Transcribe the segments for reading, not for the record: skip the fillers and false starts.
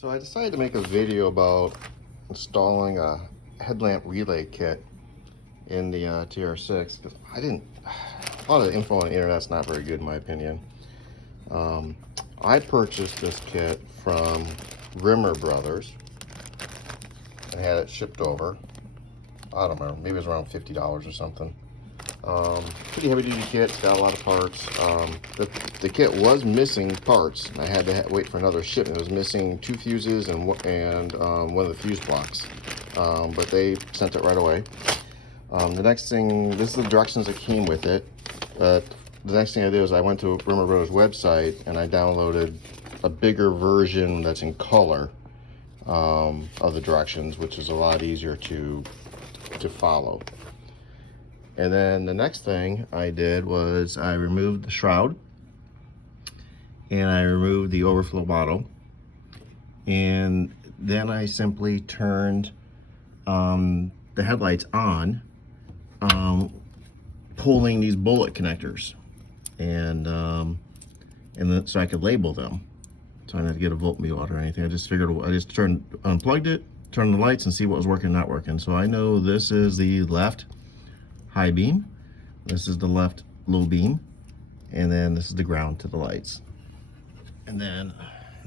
So I decided to make a video about installing a headlamp relay kit in the TR6 because a lot of the info on the internet's not very good in my opinion. I purchased this kit from Rimmer Brothers and had it shipped over. I don't remember, maybe it was around $50 or something. Pretty heavy duty kit, it's got a lot of parts. The kit was missing parts. I had to wait for another shipment. It was missing 2 fuses and one of the fuse blocks, but they sent it right away. The next thing, this is the directions that came with it. The next thing I did was I went to Rimmer Brothers website and I downloaded a bigger version that's in color of the directions, which is a lot easier to follow. And then the next thing I did was I removed the shroud and I removed the overflow bottle, and then I simply turned the headlights on, pulling these bullet connectors, and then so I could label them. So I didn't have to get a voltmeter or anything. I just figured I just unplugged it, turned the lights, and see what was working and not working. So I know this is the left high beam, this is the left low beam, and then this is the ground to the lights. And then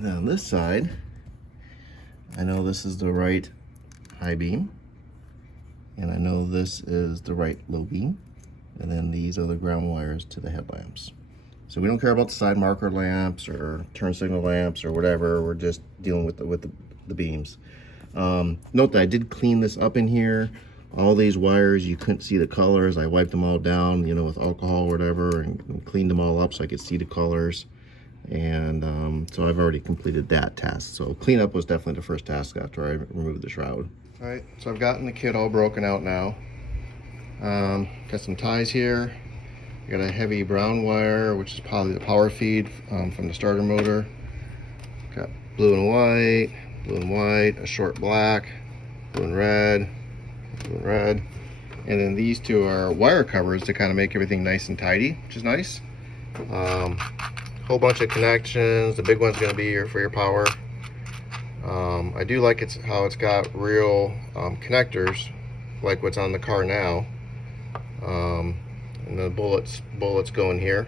on this side, I know this is the right high beam, and I know this is the right low beam, and then these are the ground wires to the headlamps. So we don't care about the side marker lamps or turn signal lamps or whatever. We're just dealing with the beams. Note that I did clean this up in here. All these wires, you couldn't see the colors. I wiped them all down, you know, with alcohol or whatever, and cleaned them all up so I could see the colors. And so I've already completed that task. So cleanup was definitely the first task after I removed the shroud. All right, so I've gotten the kit all broken out now. Got some ties here. I got a heavy brown wire, which is probably the power feed from the starter motor. Got blue and white, a short black, blue and red, and then these two are wire covers to kind of make everything nice and tidy, which is nice. Whole bunch of connections. The big one's going to be for your power. I do like how it's got real connectors, like what's on the car now. And the bullets go in here.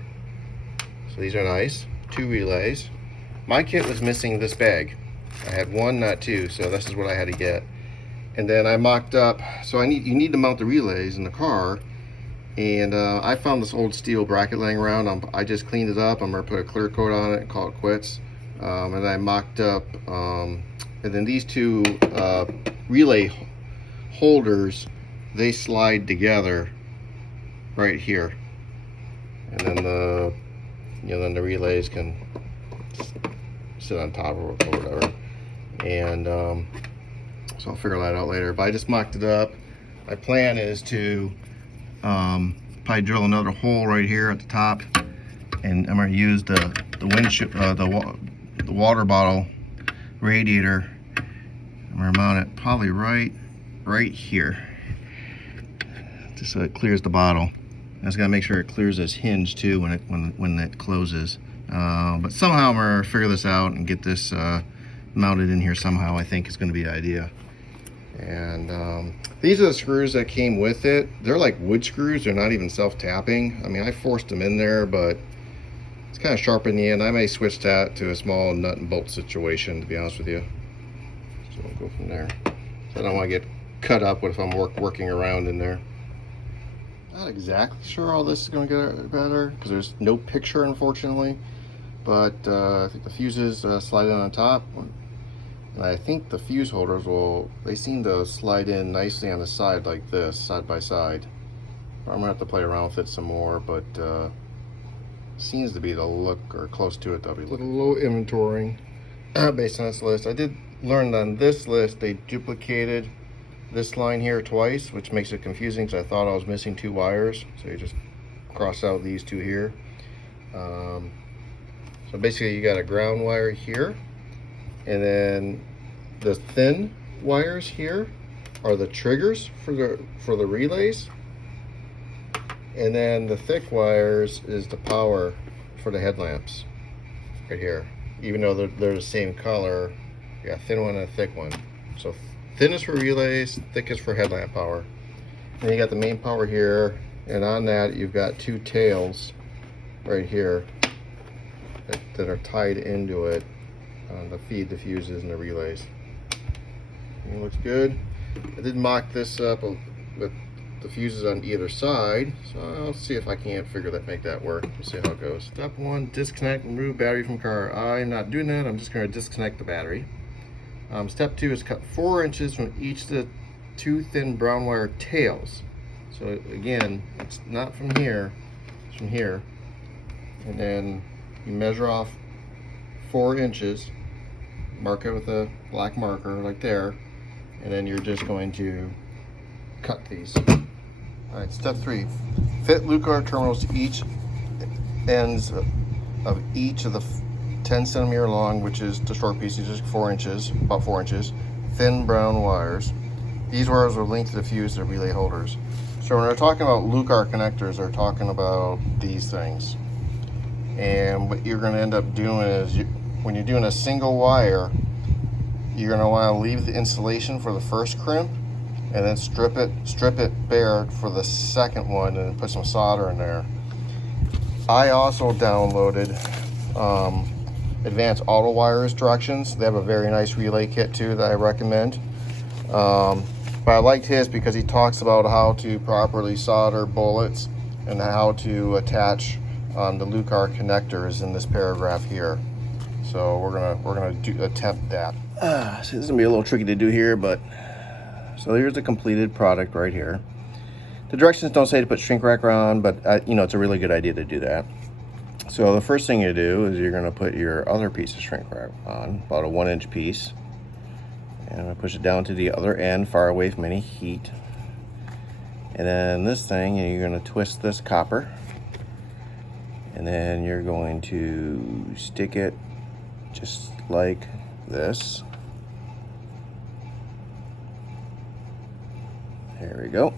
So these are nice. 2 relays. My kit was missing this bag. I had 1, not 2, so this is what I had to get. And then I mocked up, so you need to mount the relays in the car, and I found this old steel bracket laying around. I just cleaned it up. I'm gonna put a clear coat on it and call it quits. And I mocked up, and then these 2 relay holders, they slide together right here, and then the relays can sit on top or whatever. And so I'll figure that out later, but I just mocked it up. My plan is to probably drill another hole right here at the top, and I'm going to use the water bottle radiator. I'm going to mount it probably right here, just so it clears the bottle. I just got to make sure it clears this hinge too when it closes. But somehow I'm going to figure this out and get this mounted in here somehow. I think is going to be the idea. And these are the screws that came with it. They're like wood screws. They're not even self-tapping. I mean, I forced them in there, but it's kind of sharp in the end. I may switch that to a small nut and bolt situation, to be honest with you. So we'll go from there. So I don't want to get cut up if I'm working around in there. Not exactly sure how this is going to get better because there's no picture, unfortunately. But I think the fuses slide in on top. And I think the fuse holders they seem to slide in nicely on the side like this, side by side. I'm gonna have to play around with it some more, but seems to be the look, or close to it. That'll be a little inventorying based on this list. I did learn that on this list they duplicated this line here twice, which makes it confusing because I thought I was missing 2 wires. So you just cross out these 2 here. So basically you got a ground wire here, and then the thin wires here are the triggers for the relays, and then the thick wires is the power for the headlamps right here. Even though they're the same color, You got a thin one and a thick one. So thin is for relays, thick is for headlamp power. Then you got the main power here, and on that you've got two tails right here that are tied into it to feed the fuses and the relays. And it looks good. I did mock this up with the fuses on either side, so I'll see if I can't make that work. We'll see how it goes. Step 1, disconnect and remove battery from car. I'm not doing that. I'm just going to disconnect the battery. Step 2 is cut 4 inches from each of the two thin brown wire tails. So again, it's not from here, it's from here. And then you measure off 4 inches, mark it with a black marker like there, and then you're just going to cut these. All right, step 3, fit Lucar terminals to each ends of each of the 10 centimeter long, which is the short pieces, just 4 inches, about 4 inches, thin brown wires. These wires are linked to the fuse and relay holders. So when they're talking about Lucar connectors, they're talking about these things. And what you're going to end up doing is, when you're doing a single wire, you're going to want to leave the insulation for the first crimp, and then strip it bare for the second one, and put some solder in there. I also downloaded Advanced Auto Wires directions. They have a very nice relay kit too that I recommend. But I liked his because he talks about how to properly solder bullets and how to attach the Lucar connectors in this paragraph here. So we're gonna attempt that. So this is gonna be a little tricky to do here, but so here's the completed product right here. The directions don't say to put shrink wrap on, but you know, it's a really good idea to do that. So the first thing you do is you're going to put your other piece of shrink wrap on, about a 1-inch piece, and I'm going to push it down to the other end, far away from any heat. And then this thing, you're going to twist this copper, and then you're going to stick it just like this. There we go.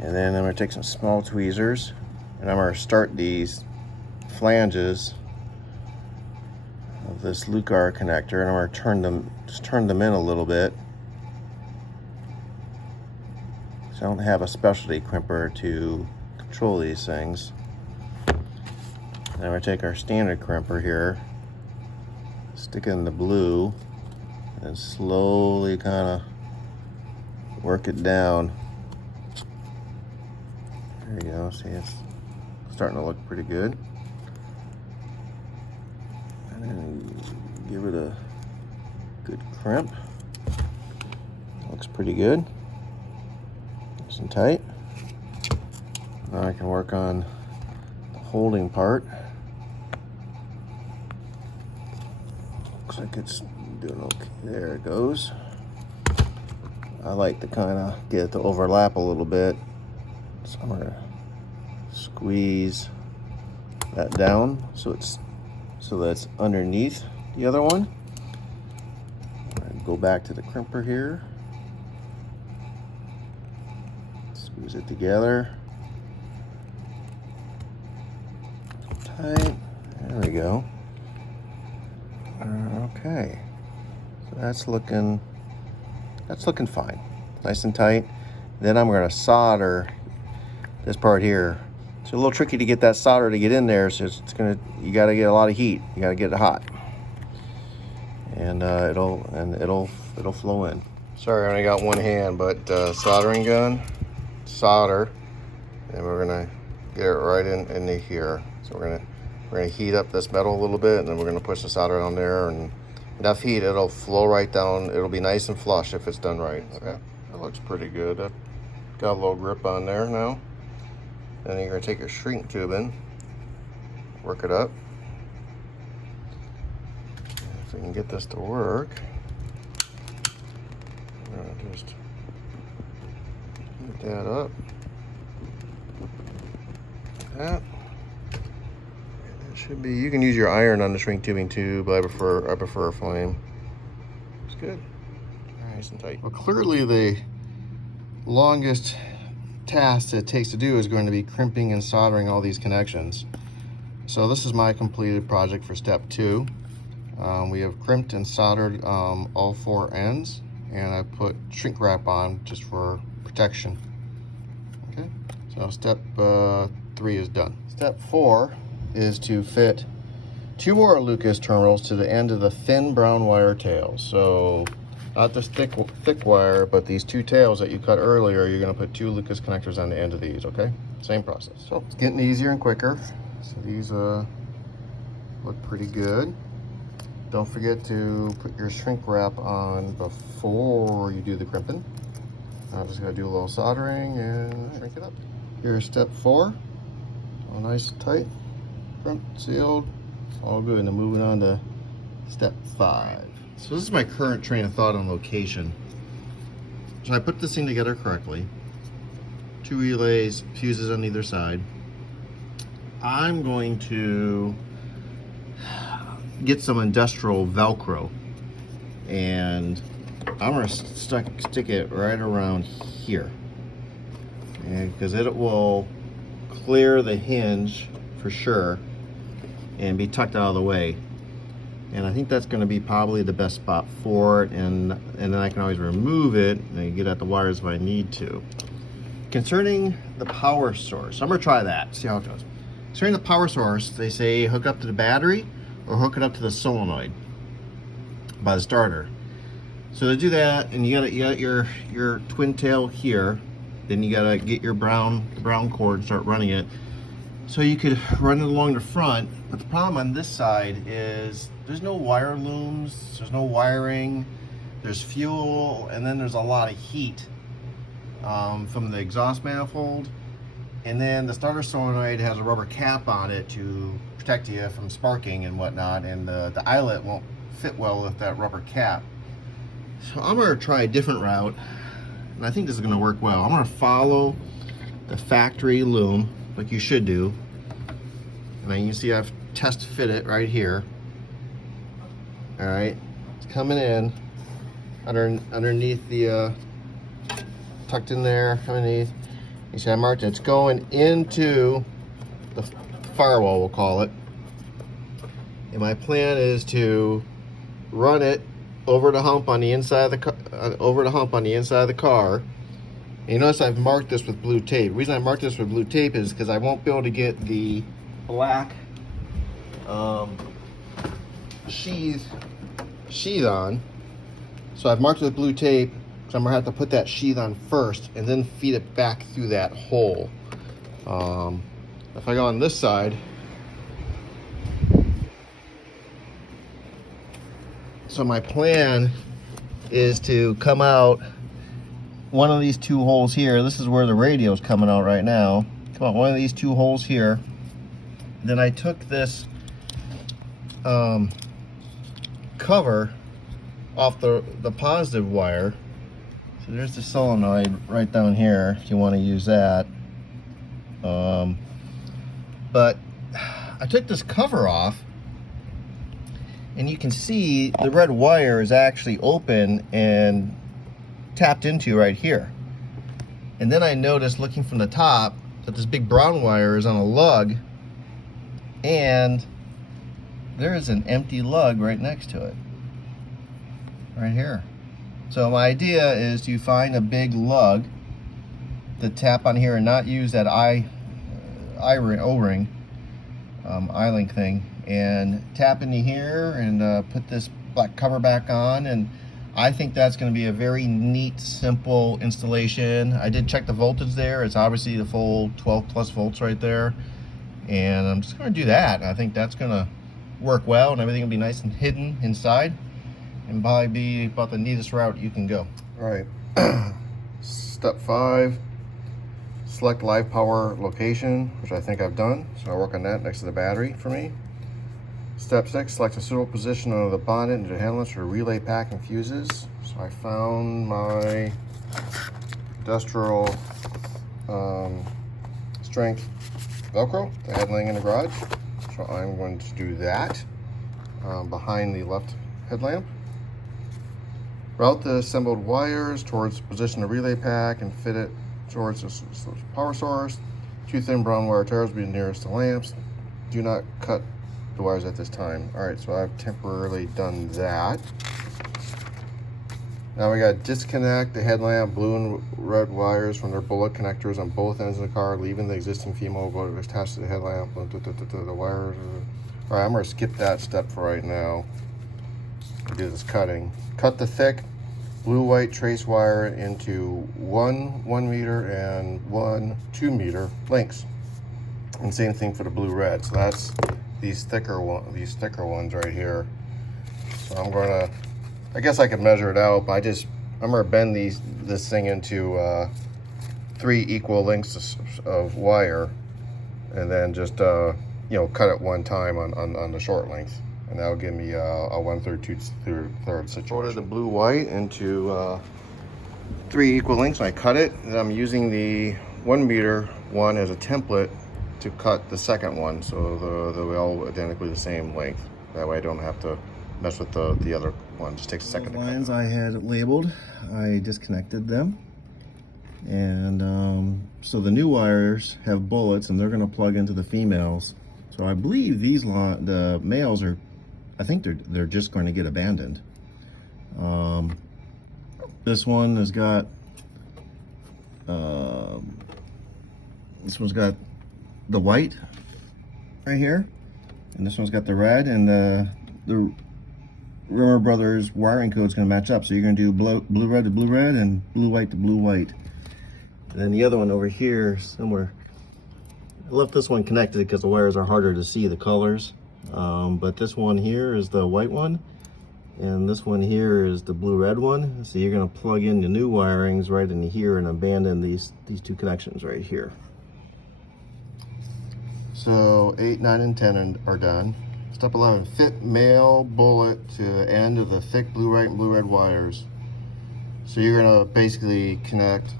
And then I'm going to take some small tweezers, and I'm going to start these flanges of this Lucar connector, and I'm going to turn them in a little bit. So I don't have a specialty crimper to control these things. Then we're going to take our standard crimper here, stick it in the blue, and slowly kind of work it down. There you go. See, it's starting to look pretty good. And then give it a good crimp. Looks pretty good. Nice and tight. Now I can work on the holding part. Looks like it's doing okay. There it goes. I like to kind of get it to overlap a little bit. So I'm gonna squeeze that down so that's underneath the other one. Go back to the crimper here. Squeeze it together. Tight. There we go. Okay. So that's looking fine. Nice and tight. Then I'm going to solder this part here. It's a little tricky to get that solder to get in there, so you got to get a lot of heat. You got to get it hot, and it'll flow in. Sorry, I only got one hand, but soldering gun, solder, and we're gonna get it right in here. So we're gonna heat up this metal a little bit, and then we're gonna push the solder on there, and enough heat, it'll flow right down. It'll be nice and flush if it's done right. Okay, that looks pretty good. That got a little grip on there now. Then you're gonna take your shrink tubing, work it up. If we can get this to work, we're gonna just heat that up. Like that. It should be. You can use your iron on the shrink tubing too, but I prefer a flame. It's good. Nice and tight. Well, clearly the longest task it takes to do is going to be crimping and soldering all these connections. So this is my completed project for step 2. We have crimped and soldered all 4 ends, and I put shrink wrap on just for protection. Okay, so step 3 is done. Step 4 is to fit 2 more Lucas terminals to the end of the thin brown wire tails. So not this thick wire, but these 2 tails that you cut earlier, you're gonna put 2 Lucas connectors on the end of these, okay? Same process. So it's getting easier and quicker. So these look pretty good. Don't forget to put your shrink wrap on before you do the crimping. I'm just gonna do a little soldering and shrink it up. Here's step 4. All nice and tight, crimped, sealed, all good. And then moving on to step 5. So this is my current train of thought on location. So I put this thing together correctly. 2 relays, fuses on either side. I'm going to get some industrial Velcro, and I'm gonna stick it right around here, because it will clear the hinge for sure and be tucked out of the way. And I think that's going to be probably the best spot for it, and then I can always remove it and get at the wires if I need to. Concerning the power source, I'm going to try that, see how it goes. Concerning the power source, they say hook up to the battery or hook it up to the solenoid by the starter. So to do that, and you got your twin tail here, then you got to get your brown cord and start running it. So you could run it along the front, but the problem on this side is there's no wire looms, there's no wiring, there's fuel, and then there's a lot of heat from the exhaust manifold. And then the starter solenoid has a rubber cap on it to protect you from sparking and whatnot, and the eyelet won't fit well with that rubber cap. So I'm going to try a different route, and I think this is going to work well. I'm going to follow the factory loom like you should do, and then you see I've test fit it right here. All right, it's coming in underneath the tucked in there underneath. You see I marked it. It's going into the firewall, we'll call it. And my plan is to run it over the hump on the inside of the car. And you notice I've marked this with blue tape. The reason I marked this with blue tape is because I won't be able to get the black sheath on. So I've marked it with blue tape, so I'm gonna have to put that sheath on first and then feed it back through that hole. If I go on this side, so my plan is to come out one of these 2 holes here. This is where the radio is coming out right now. Come on, one of these 2 holes here. Then I took this cover off the positive wire. So there's the solenoid right down here if you want to use that. But I took this cover off, and you can see the red wire is actually open and tapped into right here. And then I noticed, looking from the top, that this big brown wire is on a lug, and there is an empty lug right next to it, right here. So my idea is to find a big lug to tap on here and not use that O-ring, eye-link thing, and tap into here and put this black cover back on. And I think that's going to be a very neat, simple installation. I did check the voltage there. It's obviously the full 12 plus volts right there. And I'm just going to do that. I think that's going to work well, and everything will be nice and hidden inside, and probably be about the neatest route you can go. All right, step 5, select live power location, which I think I've done. So I'll work on that next to the battery for me. Step 6, select a suitable position on the bonnet and the headlamps for relay pack and fuses. So I found my industrial strength Velcro that I had laying in the garage. So I'm going to do that behind the left headlamp. Route the assembled wires towards the position of the relay pack and fit it towards the power source. 2 thin brown wire tails will be nearest the lamps. Do not cut the wires at this time. All right, so I've temporarily done that. Now we got disconnect the headlamp blue and red wires from their bullet connectors on both ends of the car, leaving the existing female bullet attached to the headlamp. The wires. All right, I'm gonna skip that step for right now. Do this cutting. Cut the thick blue-white trace wire into one 1 meter and one 2 meter lengths. And same thing for the blue-red. So that's these thicker ones right here. So I'm gonna, I guess I could measure it out, but I'm gonna bend this thing into 3 equal lengths of wire, and then just you know, cut it one time on the short length, and that'll give me a 1/3, 2/3 situation. Folded the blue white into 3 equal lengths. I cut it, and I'm using the 1 meter one as a template to cut the second one, so they're all identically the same length. That way I don't have to mess with the other one. Just takes a second. Those lines I had labeled, I disconnected them, and so the new wires have bullets, and they're going to plug into the females. So I believe the males are, I think they're just going to get abandoned. This one has got this one's got the white right here, and this one's got the red, and the Rimmer Brothers wiring code is going to match up. So you're going to do blue red to blue red and blue white to blue white. And then the other one over here somewhere, I left this one connected because the wires are harder to see the colors. But this one here is the white one, and this one here is the blue red one. So you're going to plug in the new wirings right in here and abandon these 2 connections right here. So 8, 9, and 10 are done. Step 11, fit male bullet to the end of the thick blue white and blue red wires. So you're going to basically connect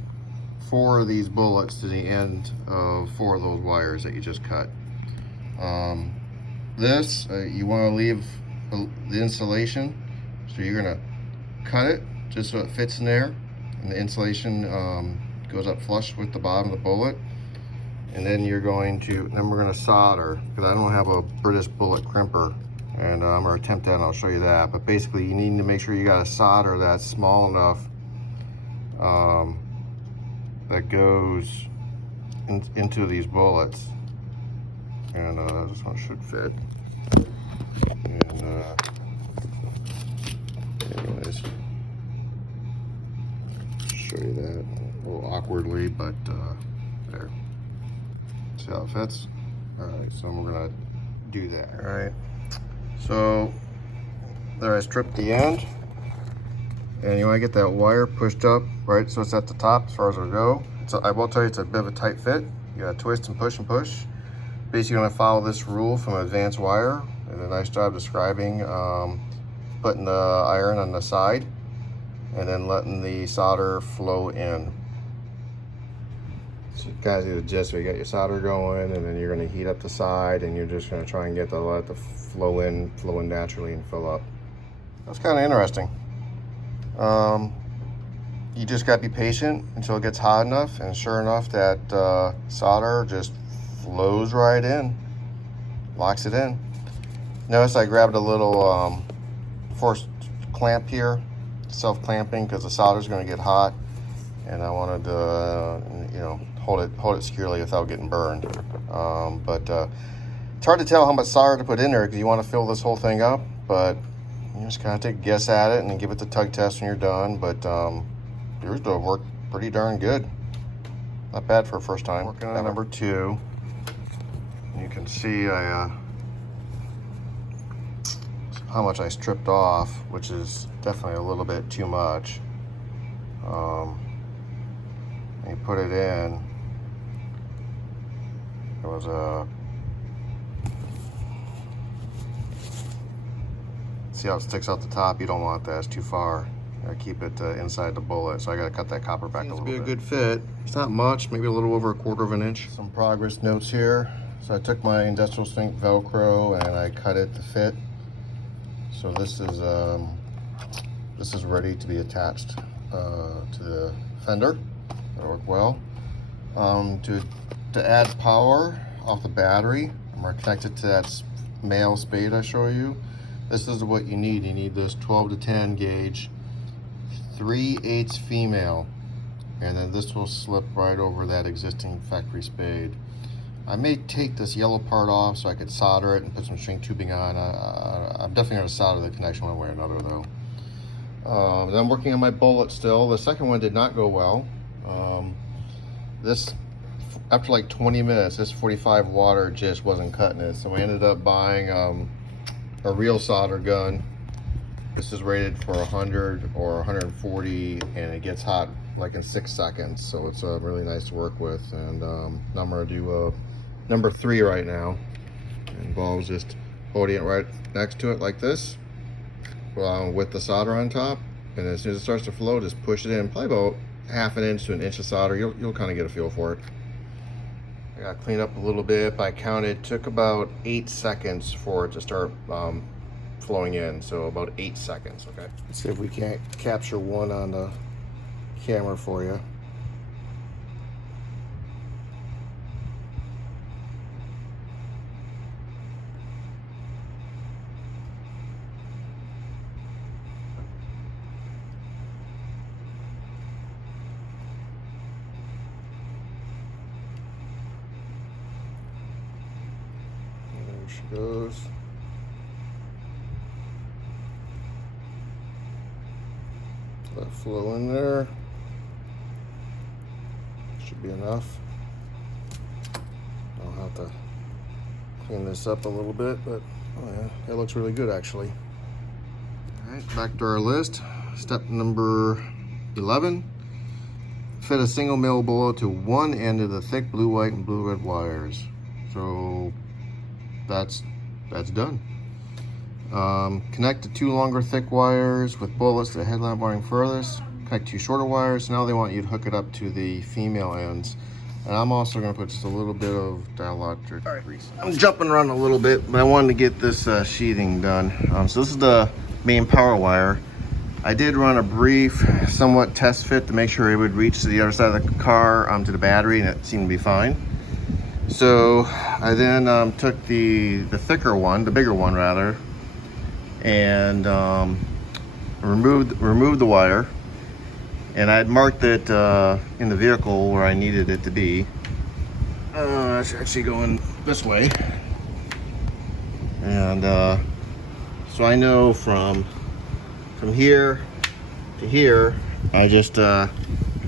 4 of these bullets to the end of 4 of those wires that you just cut. You want to leave the insulation, so you're going to cut it just so it fits in there, and the insulation goes up flush with the bottom of the bullet. And then we're going to solder, because I don't have a British bullet crimper, and I'm going to attempt that and I'll show you that. But basically you need to make sure you got a solder that's small enough that goes into these bullets. And this one should fit. And anyways, show you that a little awkwardly, but there. See how it fits? All right, so we're gonna do that. All right, so there I stripped the end, and you want to get that wire pushed up, right, so it's at the top as far as it'll go. So I will tell you, it's a bit of a tight fit. You gotta twist and push and push. Basically, you're gonna follow this rule from Advanced Wire. Did a nice job describing putting the iron on the side and then letting the solder flow in. So you guys get the gist. So you got your solder going, and then you're going to heat up the side, and you're just going to try and get let it flow in naturally and fill up. That's kind of interesting. You just got to be patient until it gets hot enough, and sure enough, that solder just flows right in, locks it in. Notice I grabbed a little forced clamp here, self-clamping, because the solder is going to get hot, and I wanted to, you know, hold it securely without getting burned. But it's hard to tell how much solder to put in there because you want to fill this whole thing up, but you just kind of take a guess at it and then give it the tug test when you're done. But yours will work pretty darn good. Not bad for a first time. Working on number 2. You can see how much I stripped off, which is definitely a little bit too much. You put it in. It was see how it sticks out the top? You don't want that, it's too far. I keep it inside the bullet, so I gotta cut that copper back a little bit. Seems to be a good fit. It's not much, maybe a little over a 1/4 of an inch. Some progress notes here. So I took my industrial strength Velcro and I cut it to fit. So this is ready to be attached to the fender. That'll work well. To add power off the battery, I'm gonna connect it to that male spade I show you, this is what you need. You need this 12 to 10 gauge, 3/8 female, and then this will slip right over that existing factory spade. I may take this yellow part off so I could solder it and put some shrink tubing on. I'm definitely going to solder the connection one way or another though. Then I'm working on my bullet still. The second one did not go well. This, after like 20 minutes, this 45 water just wasn't cutting it. So I ended up buying a real solder gun. This is rated for 100 or 140 and it gets hot like in 6 seconds. So it's really nice to work with. And now I'm going to do number 3 right now. It involves just holding it right next to it like this with the solder on top. And as soon as it starts to flow, just push it in, probably about 1/2 inch to 1 inch of solder. You'll kind of get a feel for it. I got to clean up a little bit. I counted, it took about 8 seconds for it to start flowing in. So about 8 seconds, okay. Let's see if we can't capture one on the camera for you. There she goes. Let flow in there. Should be enough. I'll have to clean this up a little bit, but oh yeah, that looks really good actually. All right, back to our list. Step number 11. Fit a single male bullet to one end of the thick blue, white, and blue red wires. So that's done. Connect the 2 longer thick wires with bullets to the headlamp wiring furthest. Connect 2 shorter wires. Now they want you to hook it up to the female ends. And I'm also going to put just a little bit of dielectric grease. I'm jumping around a little bit, but I wanted to get this sheathing done. So this is the main power wire. I did run a brief, somewhat test fit to make sure it would reach to the other side of the car, to the battery, and it seemed to be fine. So I then took the thicker one, the bigger one rather, and removed the wire. And I had marked it in the vehicle where I needed it to be. It's actually going this way. And so I know from here to here, I just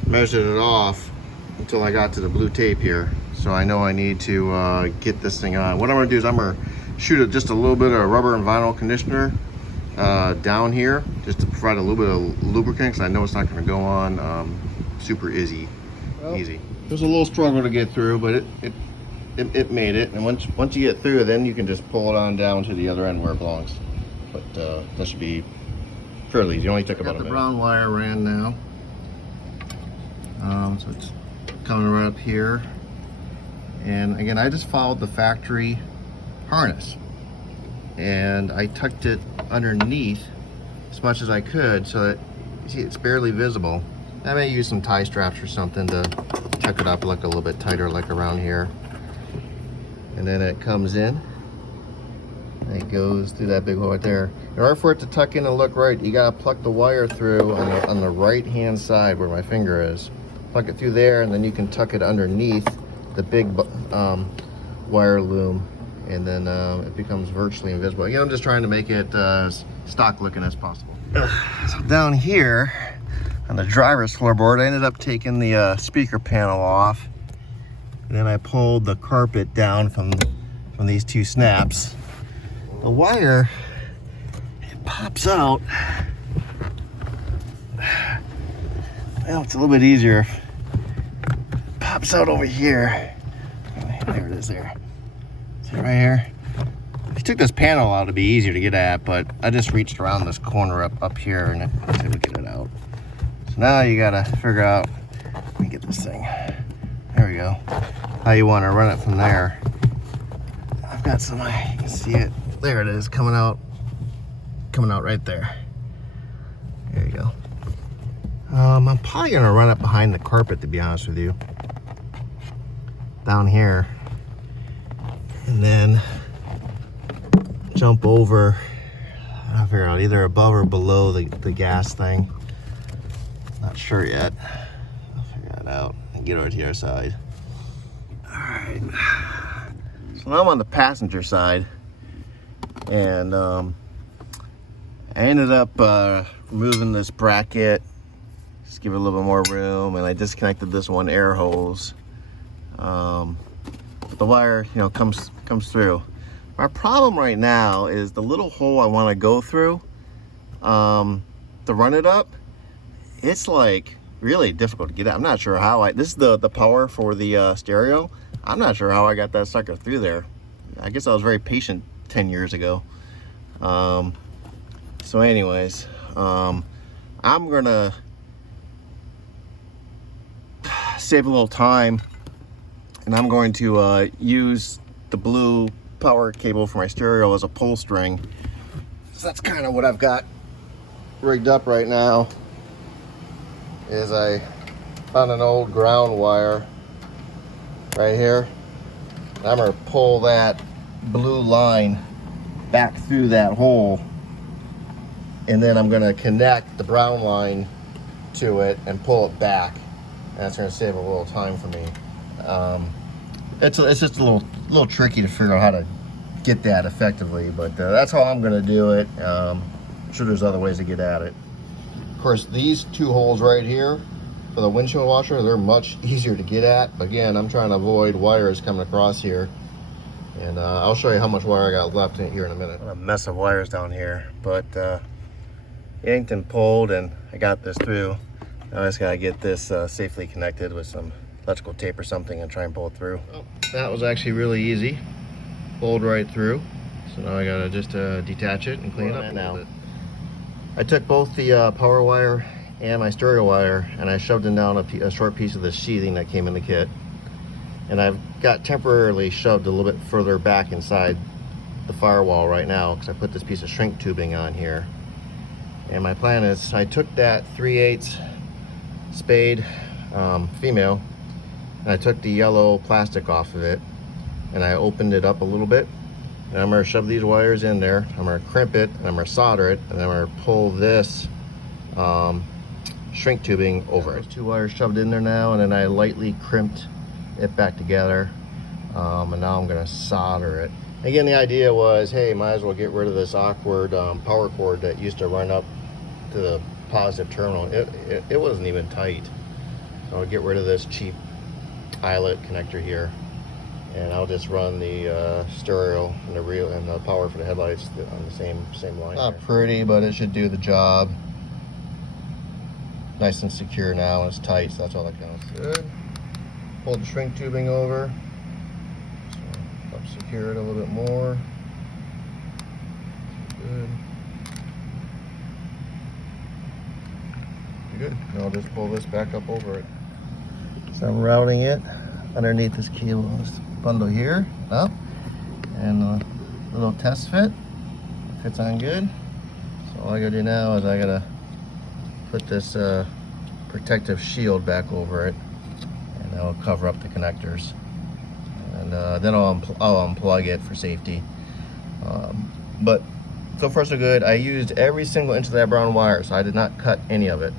measured it off until I got to the blue tape here. So I know I need to get this thing on. What I'm gonna do is I'm gonna shoot it just a little bit of rubber and vinyl conditioner down here, just to provide a little bit of lubricant, because I know it's not going to go on super easy. Easy. There's a little struggle to get through, but it made it. And once you get through, then you can just pull it on down to the other end where it belongs. But that should be fairly easy. It only took about a minute. The brown wire ran now, so it's coming right up here. And again, I just followed the factory harness, and I tucked it underneath as much as I could so that you see it's barely visible. I may use some tie straps or something to tuck it up, look a little bit tighter, like around here. And then it comes in and it goes through that big hole right there. In order for it to tuck in and look right, you gotta pluck the wire through on the right hand side where my finger is. Pluck it through there, and then you can tuck it underneath the big wire loom, and then it becomes virtually invisible. Again, I'm just trying to make it as stock looking as possible. So down here on the driver's floorboard, I ended up taking the speaker panel off, and then I pulled the carpet down from these 2 snaps. The wire, it pops out. Well, it's a little bit easier if it pops out over here. There it is there. See right here? I took this panel out to be easier to get at, but I just reached around this corner up here and I was able to get it out. So now you gotta figure out, let me get this thing. There we go. How you wanna run it from there. I've got some, you can see it. There it is, coming out right there. There you go. I'm probably gonna run it behind the carpet, to be honest with you. Down here. And then jump over, I figure out either above or below the gas thing. Not sure yet. I'll figure that out and get over to your side. All right. So now I'm on the passenger side, and I ended up removing this bracket, just give it a little bit more room, and I disconnected this one air hose. But the wire, you know, comes through. My problem right now is the little hole I want to go through to run it up. It's like really difficult to get out. I'm not sure how this is the power for the stereo. I'm not sure how I got that sucker through there. I guess I was very patient 10 years ago. So anyways, I'm gonna save a little time, and I'm going to use the blue power cable for my stereo as a pull string. So that's kind of what I've got rigged up right now. Is I found an old ground wire right here. I'm gonna pull that blue line back through that hole, and then I'm gonna connect the brown line to it and pull it back. And that's gonna save a little time for me. It's just a little tricky to figure out how to get that effectively, but that's how I'm gonna do it. I'm sure there's other ways to get at it. Of course, these two holes right here for the windshield washer, they're much easier to get at. But again, I'm trying to avoid wires coming across here. And I'll show you how much wire I got left in here in a minute. A mess of wires down here, but yanked and pulled, and I got this through. Now I just gotta get this safely connected with some electrical tape or something and try and pull it through. Oh, that was actually really easy. Pulled right through. So now I gotta just detach it and clean it up a little bit. I took both the power wire and my stereo wire, and I shoved them down a short piece of the sheathing that came in the kit. And I've got temporarily shoved a little bit further back inside the firewall right now because I put this piece of shrink tubing on here. And my plan is, I took that 3/8 spade female, and I took the yellow plastic off of it, and I opened it up a little bit, and I'm going to shove these wires in there. I'm going to crimp it, and I'm going to solder it, and then I'm going to pull this shrink tubing over it. Those two wires shoved in there now, and then I lightly crimped it back together, and now I'm going to solder it. Again, the idea was, hey, might as well get rid of this awkward power cord that used to run up to the positive terminal. It wasn't even tight. So I'll get rid of this cheap eyelet connector here, and I'll just run the stereo and the reel and the power for the headlights on the same line. Not pretty, but it should do the job. Nice and secure now, and it's tight, so that's all that counts. Good. Pull the shrink tubing over, so help secure it a little bit more. Good. Good. Now I'll just pull this back up over it. So I'm routing it underneath this cable, this bundle here, up, and a little test fit. Fits on good. So all I gotta do now is I gotta put this protective shield back over it, and that'll cover up the connectors. And then I'll unplug it for safety. But so far so good. I used every single inch of that brown wire, so I did not cut any of it.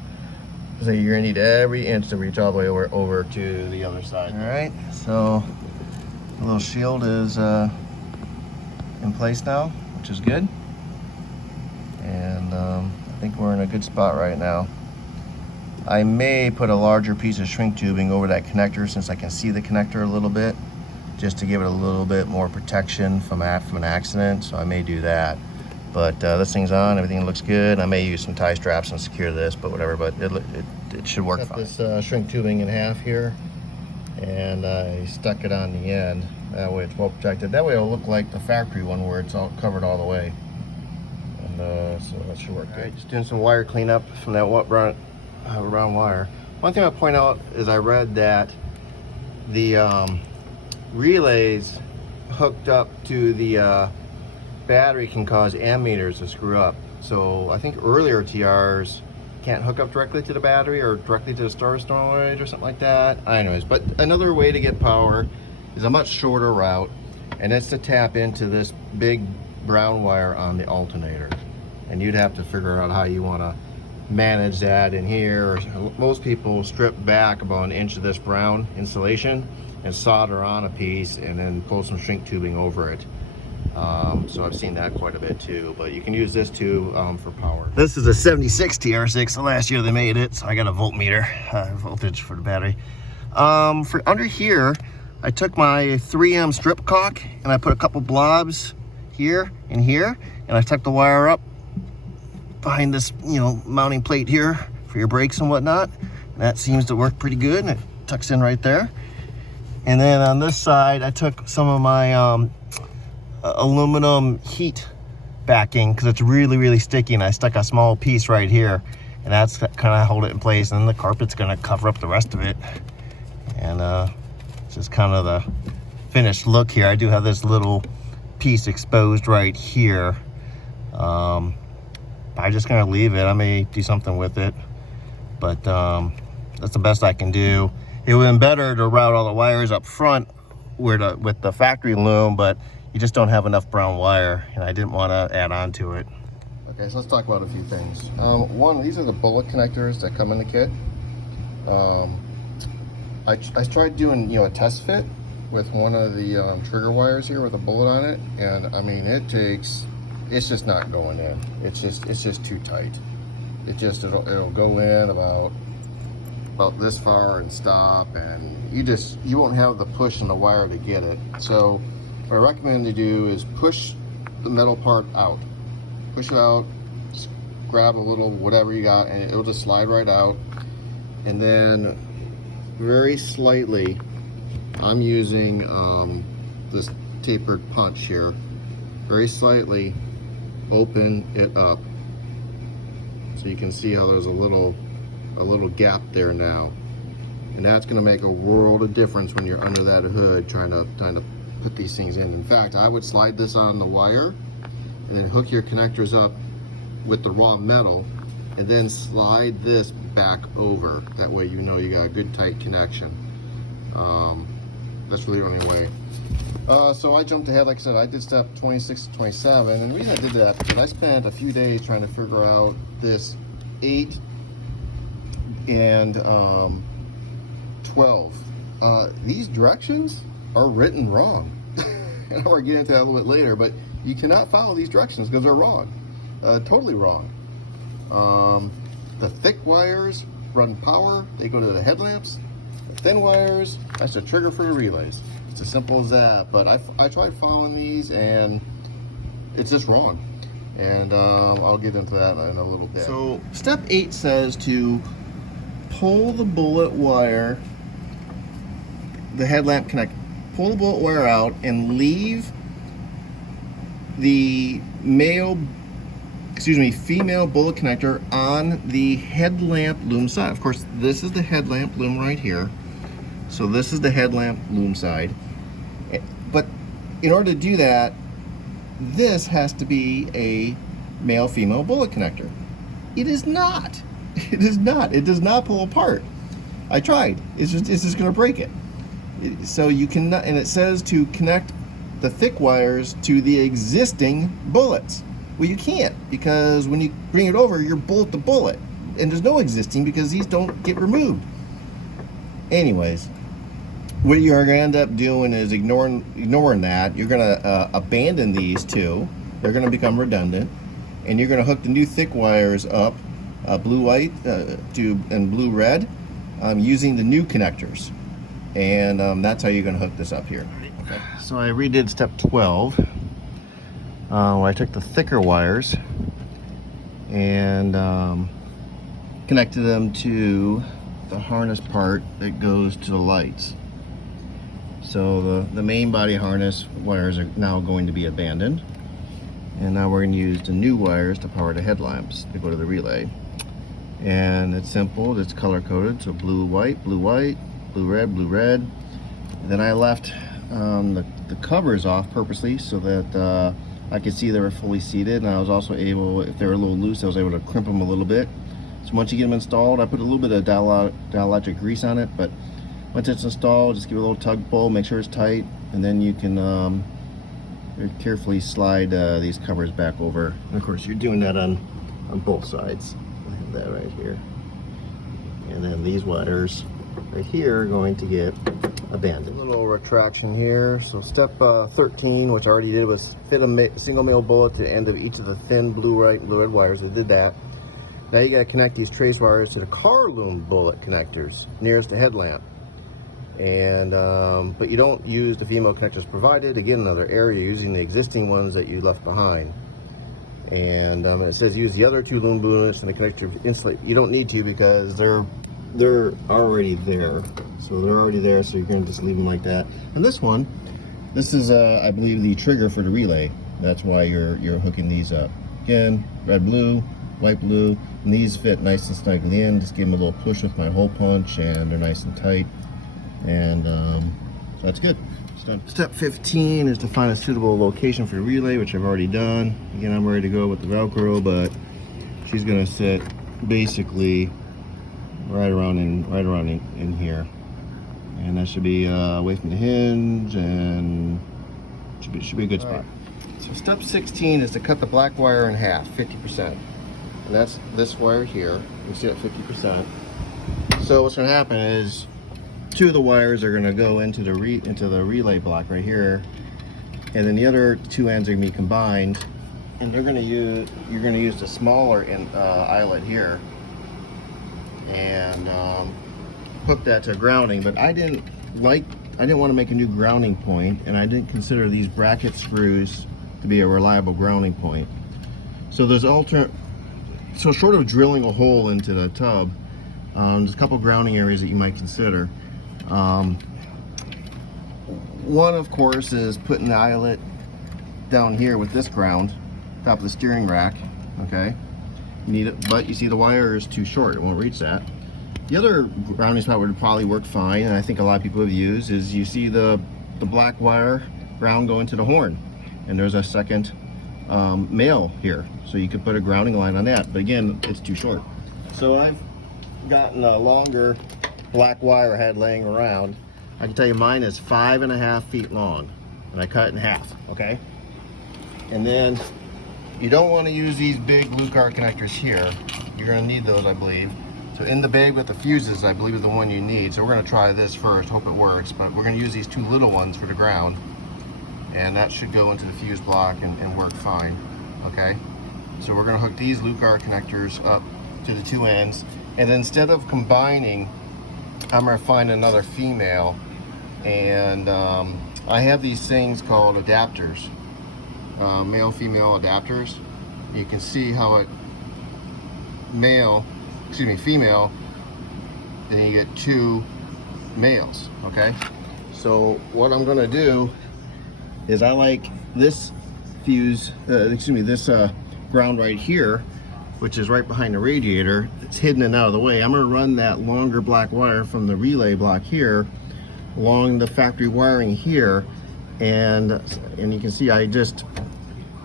So you're gonna need every inch to reach all the way over to the other side. All right, so the little shield is in place now, which is good. And I think we're in a good spot right now. I may put a larger piece of shrink tubing over that connector since I can see the connector a little bit, just to give it a little bit more protection from an accident, so I may do that. But this thing's on, everything looks good. I may use some tie straps and secure this, but whatever, but it should work fine. This shrink tubing in half here, and I stuck it on the end. That way it's well protected. That way it'll look like the factory one where it's all covered all the way. And so that should work good. All right, just doing some wire cleanup from that brown wire. One thing I'll point out is I read that the relays hooked up to the battery can cause ammeters to screw up. So I think earlier TRs can't hook up directly to the battery or directly to the storage or something like that. Anyways, but another way to get power is a much shorter route, and it's to tap into this big brown wire on the alternator, and you'd have to figure out how you want to manage that in here. Most people strip back about an inch of this brown insulation and solder on a piece and then pull some shrink tubing over it. So I've seen that quite a bit too, but you can use this too for power. This is a 76 TR6, the last year they made it, so I got a voltmeter, voltage for the battery. For under here, I took my 3M strip caulk and I put a couple blobs here and here, and I tucked the wire up behind this, you know, mounting plate here for your brakes and whatnot. And that seems to work pretty good, and it tucks in right there. And then on this side, I took some of my aluminum heat backing because it's really sticky, and I stuck a small piece right here, and that's kind of hold it in place, and then the carpet's going to cover up the rest of it. And it's just kind of the finished look here. I do have this little piece exposed right here. I'm just going to leave it. I may do something with it, but that's the best I can do. It would have been better to route all the wires up front with the factory loom, but you just don't have enough brown wire, and I didn't want to add on to it. Okay, so let's talk about a few things. One, these are the bullet connectors that come in the kit. I tried doing, you know, a test fit with one of the trigger wires here with a bullet on it, and I mean, it's just not going in. It's just too tight. It'll go in about this far and stop, and you won't have the push on the wire to get it. So what I recommend to do is push the metal part out. Push it out, just grab a little whatever you got, and it'll just slide right out. And then very slightly, I'm using this tapered punch here. Very slightly open it up, so you can see how there's a little gap there now, and that's going to make a world of difference when you're under that hood trying to put these things in. In fact, I would slide this on the wire and then hook your connectors up with the raw metal, and then slide this back over. That way you know you got a good tight connection. That's really the only way. So I jumped ahead, like I said, I did step 26 to 27, and the reason I did that because I spent a few days trying to figure out this 8 and 12. These directions are written wrong. And I'll get into that a little bit later, but you cannot follow these directions because they're wrong. Totally wrong. The thick wires run power, they go to the headlamps. The thin wires, that's the trigger for the relays. It's as simple as that. But I tried following these, and it's just wrong. And I'll get into that in a little bit. So step 8 says to pull the bullet wire, the headlamp connect, pull the bullet wire out and leave the female bullet connector on the headlamp loom side. Of course, this is the headlamp loom right here. So this is the headlamp loom side. But in order to do that, this has to be a male-female bullet connector. It is not. It is not. It does not pull apart. I tried. It's just going to break it. So you cannot, and it says to connect the thick wires to the existing bullets. Well, you can't, because when you bring it over, you're bullet to bullet, and there's no existing because these don't get removed. Anyways, what you're going to end up doing is ignoring that. You're going to abandon these two. They're going to become redundant, and you're going to hook the new thick wires up, blue-white and blue-red, using the new connectors. And that's how you're going to hook this up here. Okay. So I redid step 12. I took the thicker wires and connected them to the harness part that goes to the lights. So the main body harness wires are now going to be abandoned, and now we're going to use the new wires to power the headlamps to go to the relay. And it's simple, it's color coded, so blue white, blue white, blue red, blue red. And then I left the covers off purposely so that I could see they were fully seated, and I was also able, if they were a little loose, I was able to crimp them a little bit. So once you get them installed, I put a little bit of dielectric grease on it, but once it's installed, just give it a little tug pull, make sure it's tight, and then you can carefully slide these covers back over. And of course, you're doing that on both sides. I have that right here. And then these wires right here are going to get abandoned. A little retraction here. So step 13, which I already did, was fit a single male bullet to the end of each of the thin blue right and blue red wires. I did that. Now you got to connect these trace wires to the car loom bullet connectors nearest the headlamp. And but you don't use the female connectors provided. Again, another area using the existing ones that you left behind. And it says use the other 2 loom bullets and the connector insulate. You don't need to because they're already there. So they're already there, so you're going to just leave them like that. And this one, this is I believe the trigger for the relay. That's why you're hooking these up. Again, red, blue, white, blue, and these fit nice and snugly in. Just give them a little push with my hole punch, and they're nice and tight. And so that's good. It's done. Step 15 is to find a suitable location for the relay, which I've already done. Again, I'm ready to go with the Velcro, but she's going to sit basically right around in here, and that should be away from the hinge, and should be a good spot. Right. So step 16 is to cut the black wire in half, 50%, and that's this wire here. You see that 50%. So what's going to happen is 2 of the wires are going to go into the relay block right here, and then the other 2 ends are going to be combined, and you're going to use the smaller eyelet here and hook that to grounding. But I didn't want to make a new grounding point, and I didn't consider these bracket screws to be a reliable grounding point. So there's so short of drilling a hole into the tub, there's a couple grounding areas that you might consider. One, of course, is putting the eyelet down here with this ground, top of the steering rack. Okay, you need it, but you see the wire is too short; it won't reach that. The other grounding spot would probably work fine, and I think a lot of people have used, is you see the black wire ground go into the horn, and there's a second male here, so you could put a grounding line on that. But again, it's too short. So I've gotten a longer black wire I had laying around. I can tell you mine is 5.5 feet long, and I cut it in half. Okay, and then you don't want to use these big Lucas connectors here. You're going to need those, I believe. So in the bag with the fuses, I believe, is the one you need. So we're going to try this first, hope it works, but we're going to use these 2 little ones for the ground, and that should go into the fuse block and work fine. Okay, so we're going to hook these Lucas connectors up to the 2 ends, and then instead of combining, I'm going to find another female, and I have these things called adapters, male-female adapters. You can see how it female, then you get 2 males. Okay, so what I'm going to do is I like this fuse, this ground right here, which is right behind the radiator. It's hidden and out of the way. I'm going to run that longer black wire from the relay block here along the factory wiring here, and you can see I just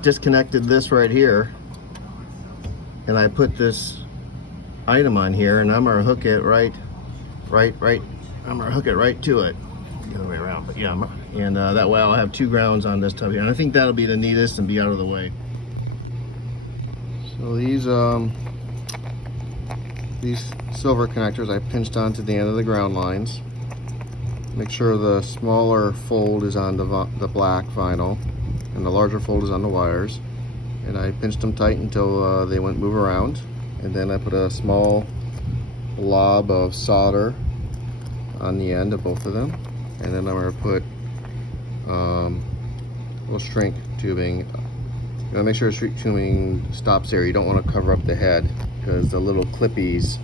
disconnected this right here, and I put this item on here, and I'm going to hook it right. I'm going to hook it right to it, the other way around. But yeah, and that way I'll have 2 grounds on this tub here, and I think that'll be the neatest and be out of the way. So these silver connectors I pinched onto the end of the ground lines. Make sure the smaller fold is on the black vinyl, and the larger fold is on the wires. And I pinched them tight until they wouldn't move around. And then I put a small blob of solder on the end of both of them. And then I'm going to put little shrink tubing. You know, make sure the shrink tubing stops there. You don't want to cover up the head, because the little clippies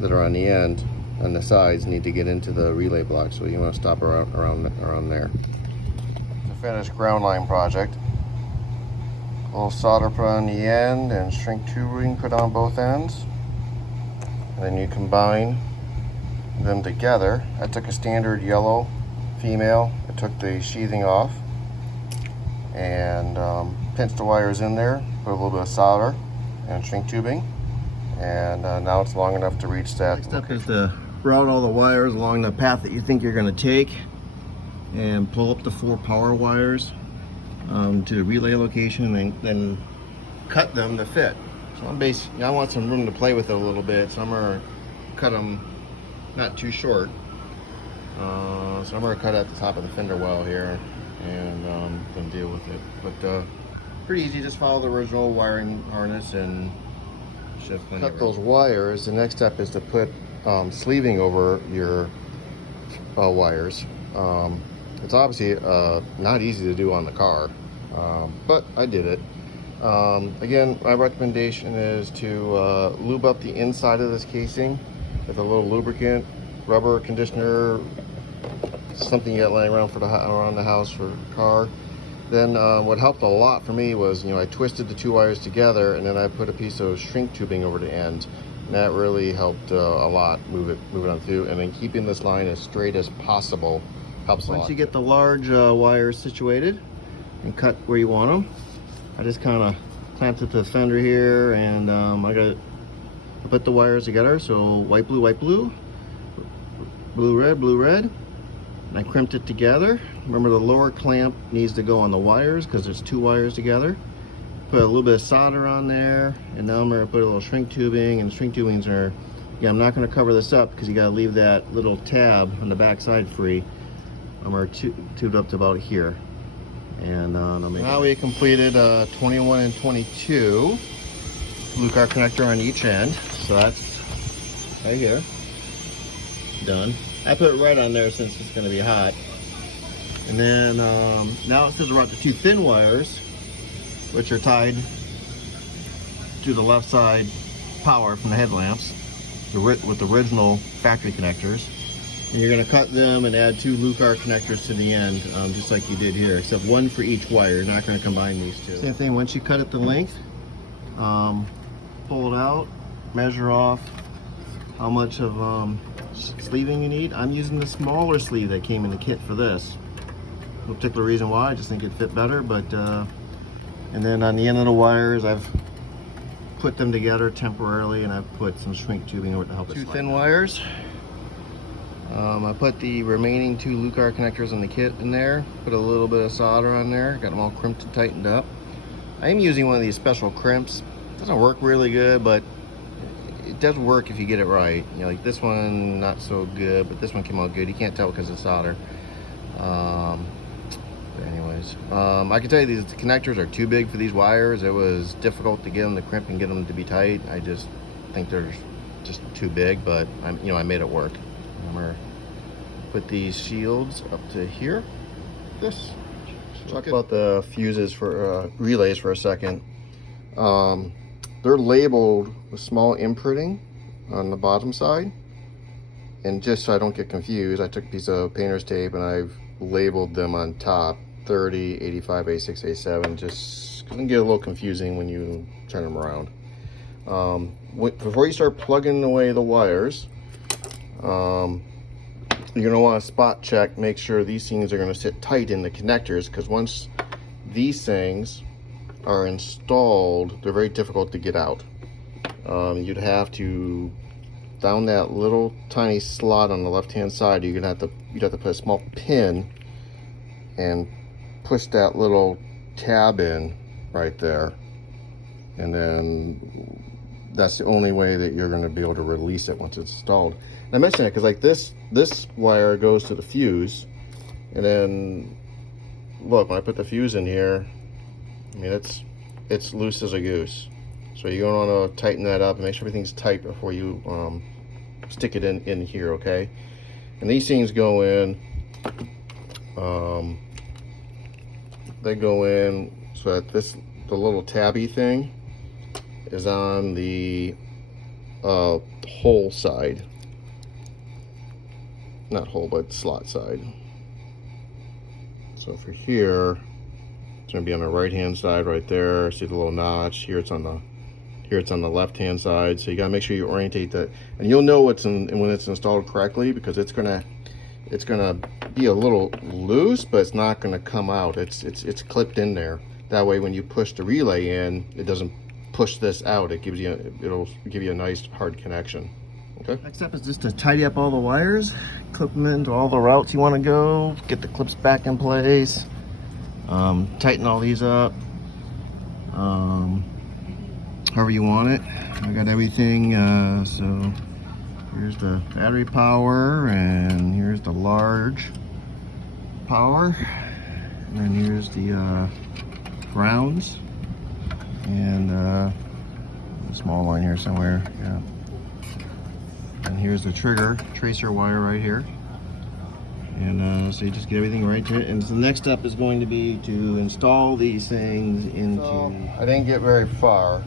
that are on the end, on the sides, need to get into the relay block. So you want to stop around there. To finish ground line project, a little solder put on the end and shrink tubing put on both ends. And then you combine them together. I took a standard yellow female. I took the sheathing off and pinched the wires in there, put a little bit of solder and shrink tubing, and now it's long enough to reach that. Next step is to route all the wires along the path that you think you're going to take, and pull up the 4 power wires to the relay location and then cut them to fit. So I want some room to play with it a little bit, so I'm gonna cut them not too short. So I'm gonna cut at the top of the fender well here and then deal with it. But pretty easy, just follow the original wiring harness and shift. Cut those wires. The next step is to put sleeving over your wires. It's obviously not easy to do on the car, but I did it. Again, my recommendation is to lube up the inside of this casing with a little lubricant, rubber, conditioner, something you got laying around around the house for the car. Then what helped a lot for me was, I twisted the two wires together and then I put a piece of shrink tubing over the end. And that really helped a lot move it on through. And then keeping this line as straight as possible helps a lot. Once you get the large wires situated and cut where you want them, I just kind of clamped it to the fender here, and I put the wires together. So white, blue, blue, red. And I crimped it together. Remember, the lower clamp needs to go on the wires because there's two wires together. Put a little bit of solder on there, and now I'm going to put a little shrink tubing, and the shrink tubings are, I'm not going to cover this up because you got to leave that little tab on the back side free. I'm going to tube up to about here. And now we completed 21 and 22 blue car connector on each end. So that's right here, done. I put it right on there since it's going to be hot. And then now it says we're at the two thin wires, which are tied to the left side power from the headlamps with the original factory connectors. And you're going to cut them and add two Lucar connectors to the end, just like you did here, except one for each wire. You're not going to combine these two. Same thing, once you cut it to length, pull it out, measure off how much of sleeving you need. I'm using the smaller sleeve that came in the kit for this. No particular reason why, I just think it fit better. But and then on the end of the wires, I've put them together temporarily, and I've put some shrink tubing over to help it slide. Two thin wires. I put the remaining two Lucar connectors in the kit in there, put a little bit of solder on there, got them all crimped and tightened up. I am using one of these special crimps. It doesn't work really good, but it does work if you get it right. Like this one, not so good, but this one came out good. You can't tell because of solder. But anyways, I can tell you these connectors are too big for these wires. It was difficult to get them to crimp and get them to be tight. I just think they're just too big, but I made it work. I'm gonna put these shields up to here. Talk about the fuses for relays for a second. They're labeled with small imprinting on the bottom side, and just so I don't get confused, I took a piece of painter's tape and I've labeled them on top 30, 85, A6, A7, just can get a little confusing when you turn them around. Before you start plugging away the wires, you're going to want to spot check, make sure these things are going to sit tight in the connectors, because once these things are installed, they're very difficult to get out. You'd have to, down that little tiny slot on the left hand side, you'd have to put a small pin and push that little tab in right there, and then that's the only way that you're going to be able to release it once it's installed. And I mention it because, like, this wire goes to the fuse, and then look, when I put the fuse in here, I mean, it's loose as a goose. So you're going to want to tighten that up and make sure everything's tight before you stick it in here, okay? And these things go in, they go in so that the little tabby thing is on the hole side. Not hole, but slot side. So for here, it's going to be on the right hand side right there. See the little notch here? It's on the left hand side. So you got to make sure you orientate that, and you'll know when it's installed correctly, because it's gonna be a little loose, but it's not going to come out. It's clipped in there. That way, when you push the relay in, it doesn't push this out. It'll give you a nice hard connection. Okay. Next step is just to tidy up all the wires, clip them into all the routes you want to go, get the clips back in place. Tighten all these up however you want it. I got everything. So here's the battery power, and here's the large power, and then here's the grounds, and a small line here somewhere. Yeah. And here's the trigger tracer wire right here. And so you just get everything right to it. And so the next step is going to be to install these things into... I didn't get very far.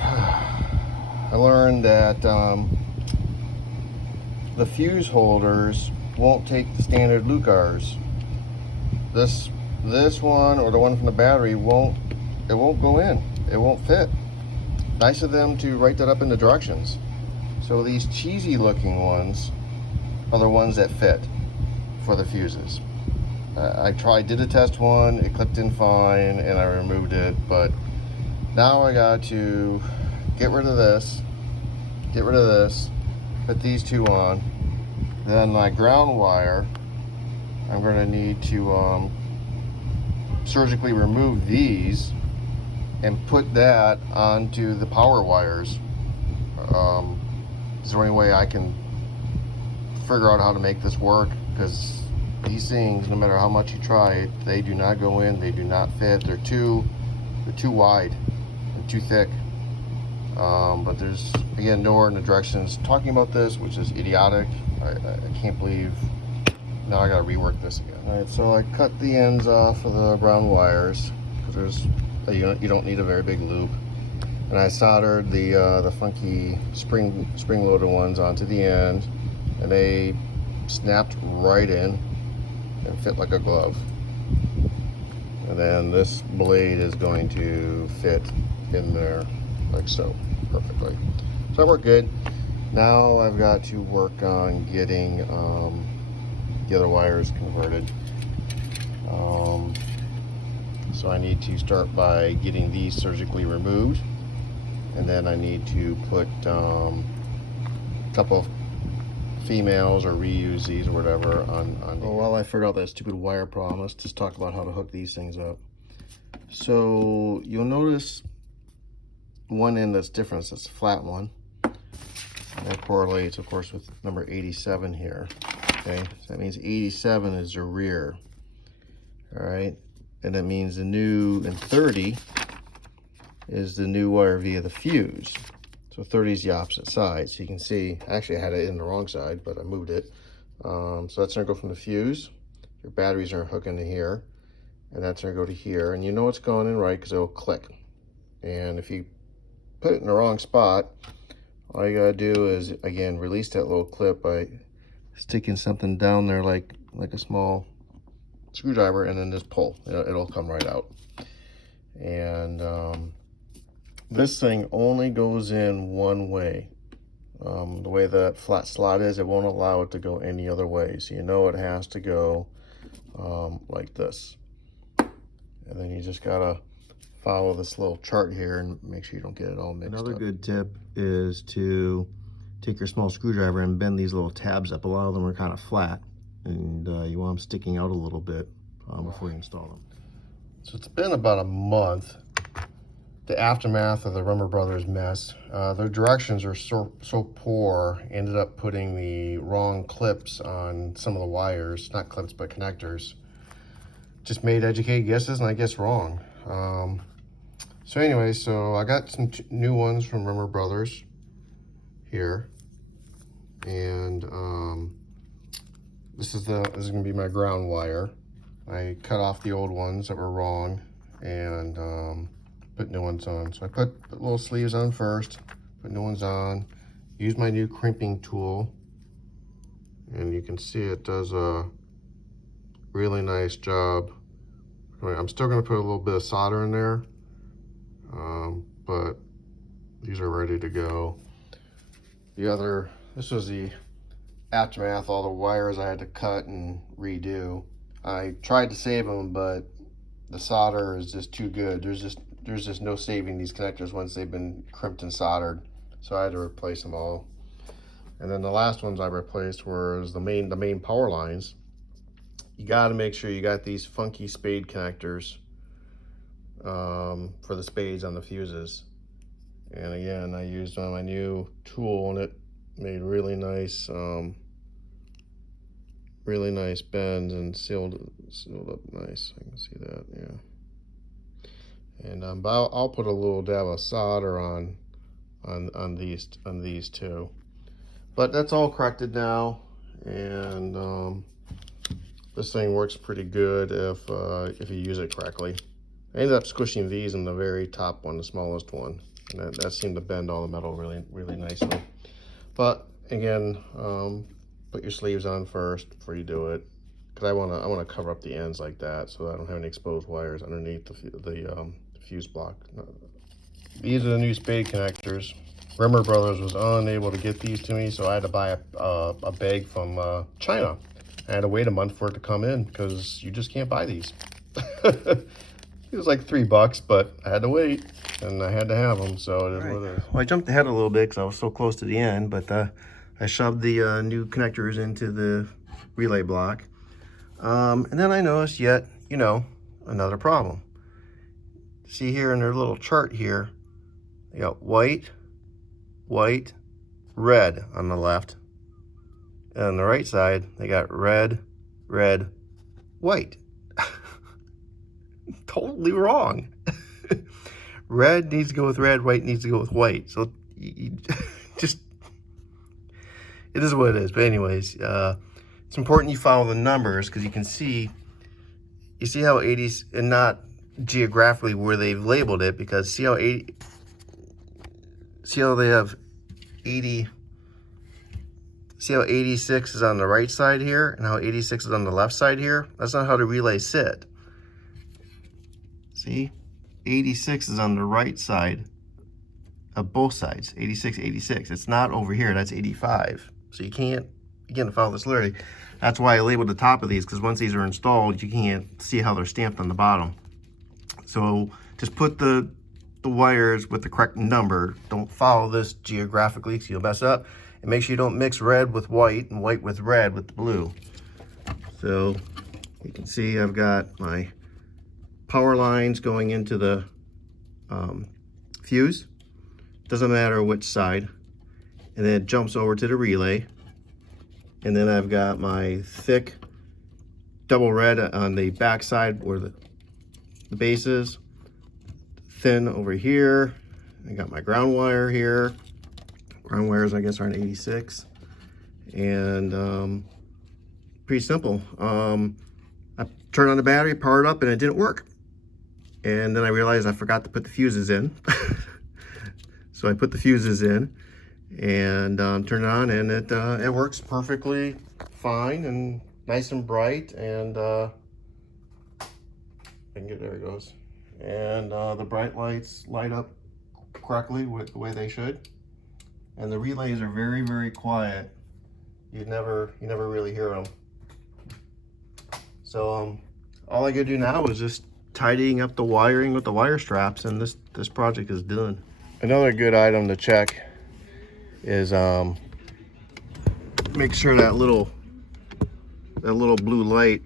I learned that the fuse holders won't take the standard Lucars. This one, or the one from the battery, won't go in. It won't fit. Nice of them to write that up in the directions. So these cheesy looking ones are the ones that fit for the fuses. I did a test one, it clipped in fine, and I removed it, but now I got to get rid of this, put these two on. Then my ground wire, I'm going to need to surgically remove these and put that onto the power wires. Is there any way I can figure out how to make this work? Because these things, no matter how much you try, they do not go in, they do not fit. They're too wide and too thick. But there's, again, nowhere in the directions talking about this, which is idiotic. I can't believe now I gotta rework this again. All right, so I cut the ends off of the brown wires because you don't need a very big loop. And I soldered the funky spring-loaded ones onto the end, and they snapped right in and fit like a glove. And then this blade is going to fit in there like so, perfectly. So that worked good. Now I've got to work on getting the other wires converted. So I need to start by getting these surgically removed. And then I need to put a couple of females or reuse these or whatever on. Well, while I figured out that stupid wire problem, let's just talk about how to hook these things up. So you'll notice one end that's different, that's a flat one. And that correlates, of course, with number 87 here. Okay, so that means 87 is your rear. All right, and that means the new, and 30 is the new wire via the fuse. So 30 is the opposite side. So you can see, actually I had it in the wrong side, but I moved it. So that's gonna go from the fuse. Your batteries are hooked into here, and that's gonna go to here. And you know it's going in right because it'll click. And if you put it in the wrong spot, all you gotta do is, again, release that little clip by sticking something down there like a small screwdriver, and then just pull. It'll come right out. And this thing only goes in one way. The way that flat slot is, it won't allow it to go any other way. So you know it has to go like this. And then you just gotta follow this little chart here and make sure you don't get it all mixed up. Another good tip is to take your small screwdriver and bend these little tabs up. A lot of them are kind of flat, and you want them sticking out a little bit before you install them. So it's been about a month. The aftermath of the Rummer Brothers mess. Their directions are so poor, ended up putting the wrong clips on some of the wires. Not clips, but connectors. Just made educated guesses, and I guess wrong. So anyway, so I got some new ones from Rummer Brothers here. And this is gonna be my ground wire. I cut off the old ones that were wrong and put new ones on. So I put the little sleeves on first, put new ones on, use my new crimping tool, and you can see it does a really nice job. I'm still gonna put a little bit of solder in there, but these are ready to go. This was the aftermath, all the wires I had to cut and redo. I tried to save them, but the solder is just too good. There's just no saving these connectors once they've been crimped and soldered. So I had to replace them all. And then the last ones I replaced was the main power lines. you got to make sure you got these funky spade connectors for the spades on the fuses. And again, I used my new tool, and it made really nice bends and sealed up nice. I can see that, yeah. And but I'll put a little dab of solder on these two. But that's all corrected now, and this thing works pretty good if you use it correctly. I ended up squishing these in the very top one, the smallest one, and that seemed to bend all the metal really nicely. But again, put your sleeves on first before you do it, because I want to cover up the ends like that so I don't have any exposed wires underneath the fuse block. These are the new spade connectors. Rimmer Brothers was unable to get these to me, so I had to buy a bag from China. I had to wait a month for it to come in because you just can't buy these. It was like $3, but I had to wait, and I had to have them, so it is what it is. Well, I jumped ahead a little bit because I was so close to the end, but I shoved the new connectors into the relay block. And then I noticed yet, another problem. See here in their little chart here, they got white, white, red on the left. And on the right side, they got red, red, white. Totally wrong. Red needs to go with red, white needs to go with white. So you just, it is what it is. But anyways, it's important you follow the numbers, because you see how 80s, and not geographically where they've labeled it, because see how they have 80, see how 86 is on the right side here and how 86 is on the left side here? That's not how the relays sit. See, 86 is on the right side of both sides, 86, 86. It's not over here, that's 85. So you can't follow this literally. That's why I labeled the top of these, because once these are installed, you can't see how they're stamped on the bottom. So just put the wires with the correct number. Don't follow this geographically, so you'll mess up. And make sure you don't mix red with white and white with red with the blue. So you can see I've got my power lines going into the fuse. Doesn't matter which side. And then it jumps over to the relay. And then I've got my thick double red on the back side where the base is. Thin over here. I got my ground wire here. Ground wires, I guess, are an 86. And pretty simple. I turned on the battery, powered up, and it didn't work. And then I realized I forgot to put the fuses in. So I put the fuses in and turned it on, and it works perfectly fine and nice and bright. And I can get, there it goes. And the bright lights light up correctly with the way they should. And the relays are very, very quiet. You never really hear them. So all I gotta do now is just tidying up the wiring with the wire straps, and this project is done. Another good item to check is make sure that little blue light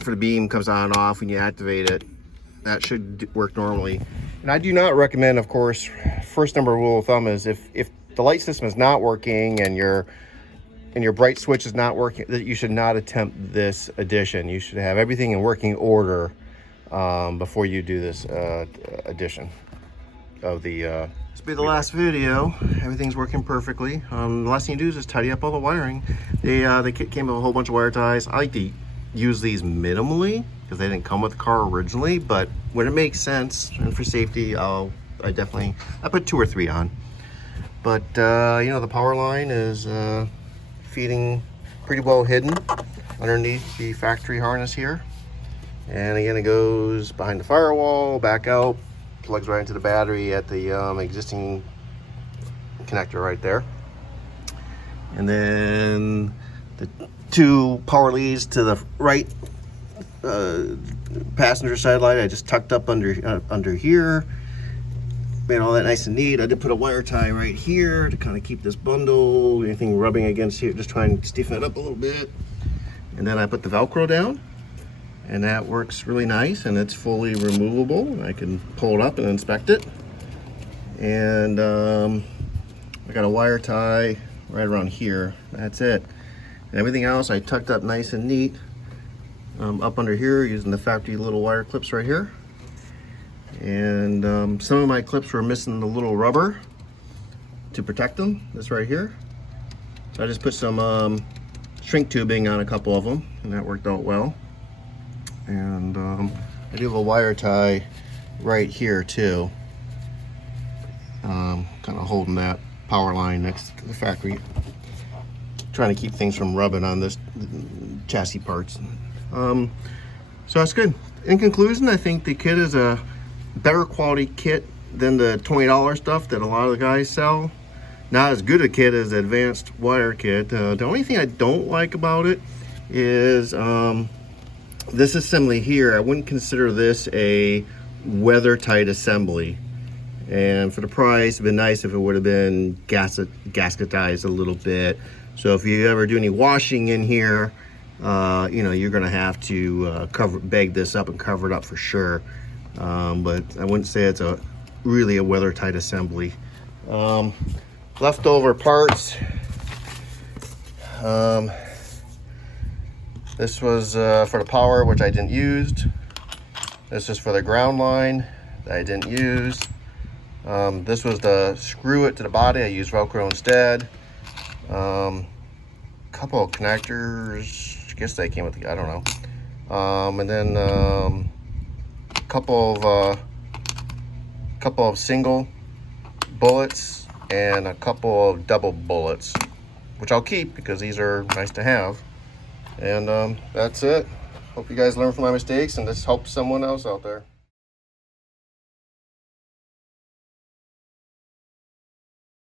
for the beam comes on and off when you activate it. That should work normally. And I do not recommend, of course, first number rule of thumb is if the light system is not working and your bright switch is not working, that you should not attempt this addition. You should have everything in working order before you do this addition of the this will be the last video. Everything's working perfectly. The last thing you do is just tidy up all the wiring. They came with a whole bunch of wire ties. I like to use these minimally because they didn't come with the car originally, but when it makes sense and for safety, I put 2 or 3 on. But the power line is feeding pretty well hidden underneath the factory harness here. And again, it goes behind the firewall, back out, plugs right into the battery at the existing connector right there. And then the 2 power leads to the right passenger side light I just tucked up under here. Made all that nice and neat. I did put a wire tie right here to kind of keep this bundle, anything rubbing against here, just try and stiffen it up a little bit. And then I put the Velcro down. and that works really nice, and it's fully removable. I can pull it up and inspect it. And I got a wire tie right around here. That's it. And everything else I tucked up nice and neat up under here using the factory little wire clips right here. And some of my clips were missing the little rubber to protect them. This right here. So I just put some shrink tubing on a couple of them, and that worked out well. And I do have a wire tie right here too, kind of holding that power line next to the factory, trying to keep things from rubbing on this chassis parts. So that's good. In conclusion, I think the kit is a better quality kit than the $20 stuff that a lot of the guys sell. Not as good a kit as the advanced wire kit. The only thing I don't like about it is this assembly here. I wouldn't consider this a weather tight assembly. And for the price, it'd been nice if it would have been gasketized a little bit. So if you ever do any washing in here, you know, you're gonna have to bag this up and cover it up for sure. But I wouldn't say it's really a weather tight assembly. Leftover parts. This was for the power, which I didn't use. This is for the ground line that I didn't use. This was to screw it to the body. I used Velcro instead. Couple of connectors. I guess they came with the, I don't know. And then couple of single bullets and a couple of double bullets, which I'll keep because these are nice to have. And that's it. Hope you guys learn from my mistakes and this helps someone else out there.